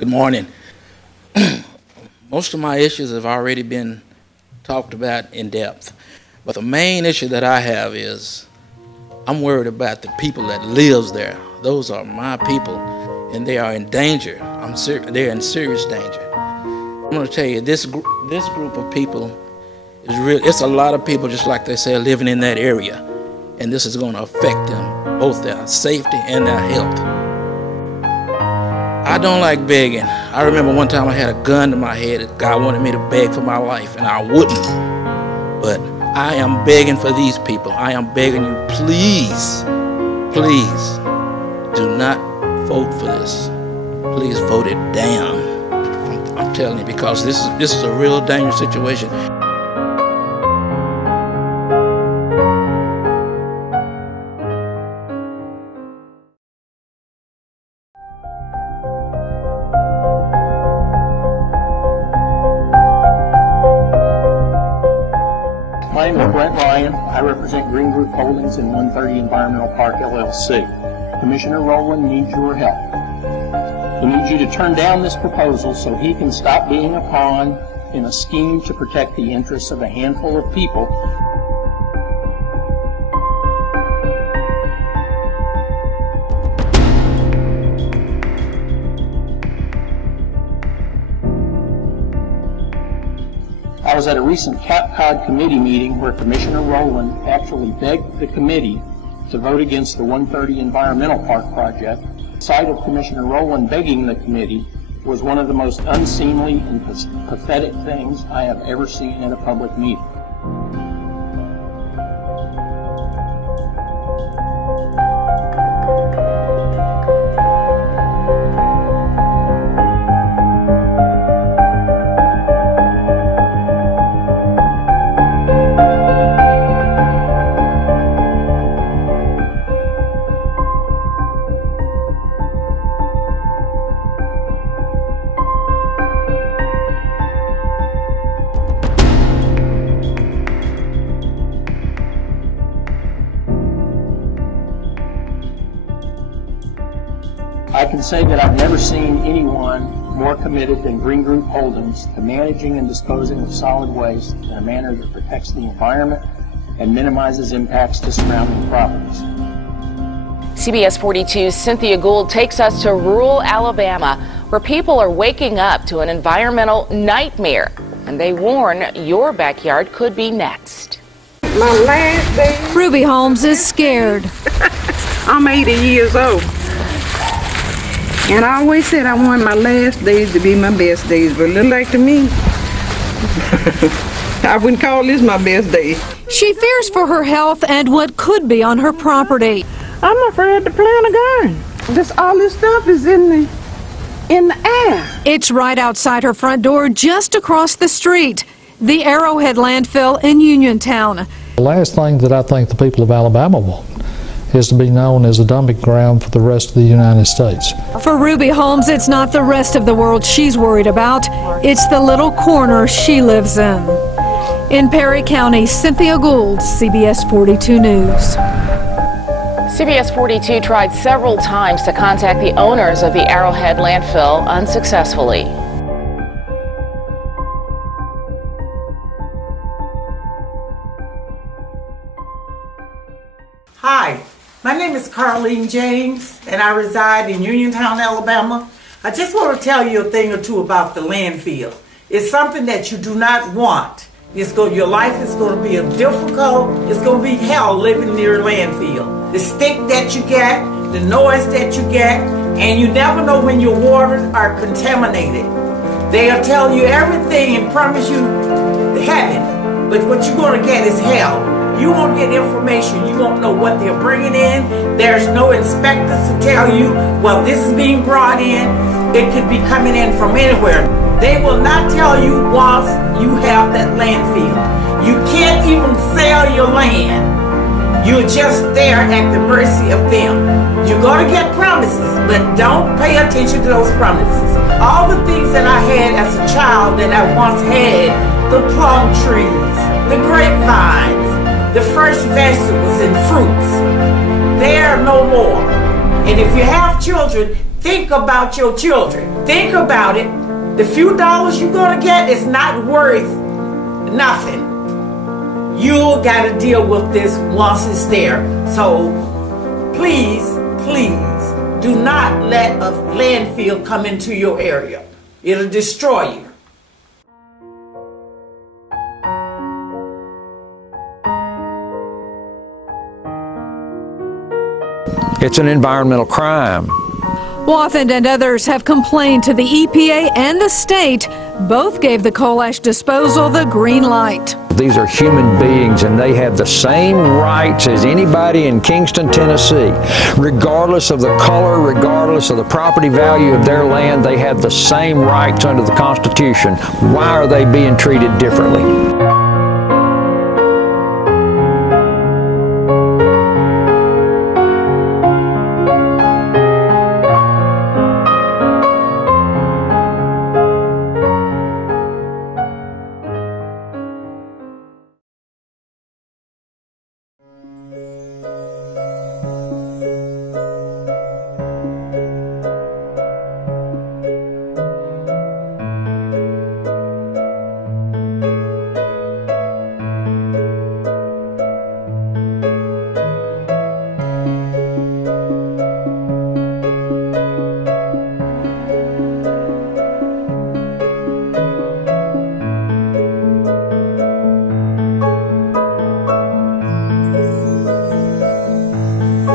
Good morning. Most of my issues have already been talked about in depth, but the main issue that I have is I'm worried about the people that lives there. Those are my people, and they are in danger. They're in serious danger. I'm going to tell you, this group of people is real. It's a lot of people, just like they say, living in that area, and this is going to affect them, both their safety and their health. I don't like begging. I remember one time I had a gun to my head. God wanted me to beg for my life, and I wouldn't. But I am begging for these people. I am begging you, please, please, do not vote for this. Please vote it down. I'm telling you, because this is a real dangerous situation. My name is Brent Ryan. I represent Green Group Holdings in 130 Environmental Park, LLC. Commissioner Rowland needs your help. He needs you to turn down this proposal so he can stop being a pawn in a scheme to protect the interests of a handful of people. I was at a recent Cape Cod committee meeting where Commissioner Rowland actually begged the committee to vote against the 130 Environmental Park project. The sight of Commissioner Rowland begging the committee was one of the most unseemly and pathetic things I have ever seen in a public meeting. I can say that I've never seen anyone more committed than Green Group Holdings to managing and disposing of solid waste in a manner that protects the environment and minimizes impacts to surrounding properties. CBS 42's Cynthia Gould takes us to rural Alabama, where people are waking up to an environmental nightmare, and they warn your backyard could be next. My last day. Ruby Holmes is scared. I'm 80 years old. And I always said I want my last days to be my best days, but look like to me, I wouldn't call this my best day. She fears for her health and what could be on her property. I'm afraid to plant a garden. All this stuff is in the air. It's right outside her front door, just across the street, the Arrowhead landfill in Uniontown. The last thing that I think the people of Alabama want is to be known as a dumping ground for the rest of the United States. For Ruby Holmes, it's not the rest of the world she's worried about. It's the little corner she lives in. In Perry County, Cynthia Gould, CBS 42 News. CBS 42 tried several times to contact the owners of the Arrowhead landfill unsuccessfully. Hi, my name is Carlene James, and I reside in Uniontown, Alabama. I just want to tell you a thing or two about the landfill. It's something that you do not want. Your life is going to be difficult. It's going to be hell living near a landfill. The stink that you get, the noise that you get, and you never know when your waters are contaminated. They'll tell you everything and promise you heaven, but what you're going to get is hell. You won't get information. You won't know what they're bringing in. There's no inspectors to tell you, well, this is being brought in. It could be coming in from anywhere. They will not tell you once you have that landfill. You can't even sell your land. You're just there at the mercy of them. You're going to get promises, but don't pay attention to those promises. All the things that I had as a child that I once had, the plum trees, the grapevines, the fresh vegetables and fruits, they are no more. And if you have children, Think about your children. Think about it. The few dollars you're gonna get is not worth nothing. You gotta deal with this once it's there. So please, please do not let a landfill come into your area. It'll destroy you. It's an environmental crime. Wathen and others have complained to the EPA and the state. Both gave the coal ash disposal the green light. These are human beings and they have the same rights as anybody in Kingston, Tennessee. Regardless of the color, regardless of the property value of their land, they have the same rights under the Constitution. Why are they being treated differently?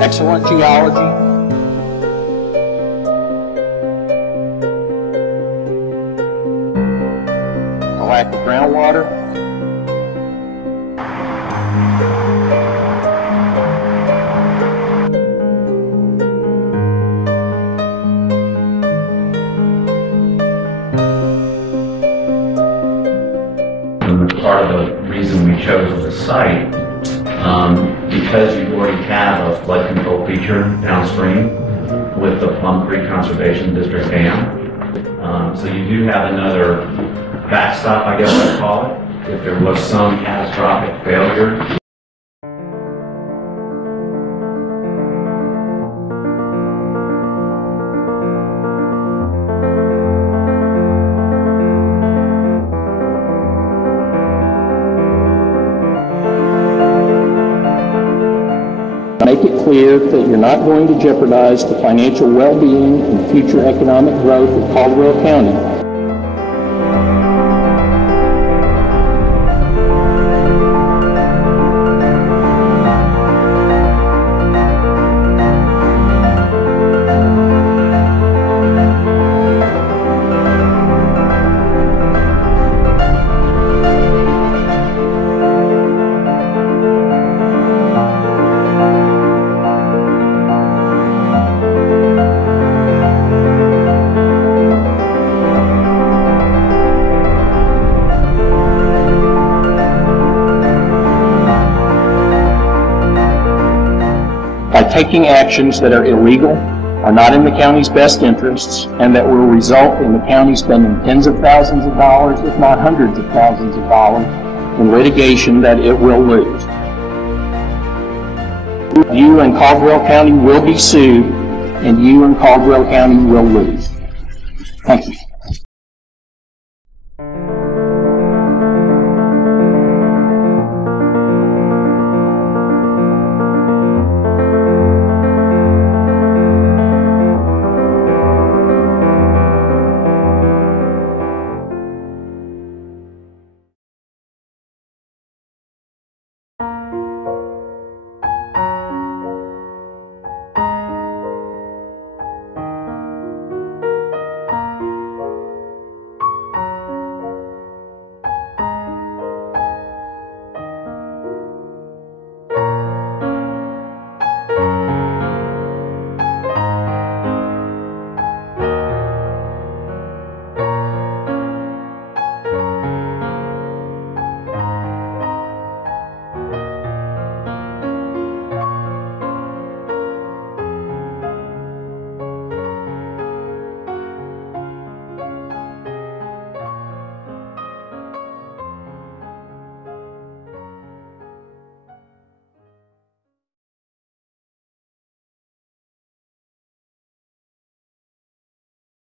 Excellent geology, a lack of groundwater, part of the reason we chose the site, because you already have a flood control feature downstream with the Plum Creek Conservation District Dam. So you do have another backstop, I guess I'd call it, if there was some catastrophic failure. Make it clear that you're not going to jeopardize the financial well-being and future economic growth of Caldwell County. By taking actions that are illegal, are not in the county's best interests, and that will result in the county spending tens of thousands of dollars, if not hundreds of thousands of dollars, in litigation that it will lose. You and Caldwell County will be sued, and you and Caldwell County will lose. Thank you.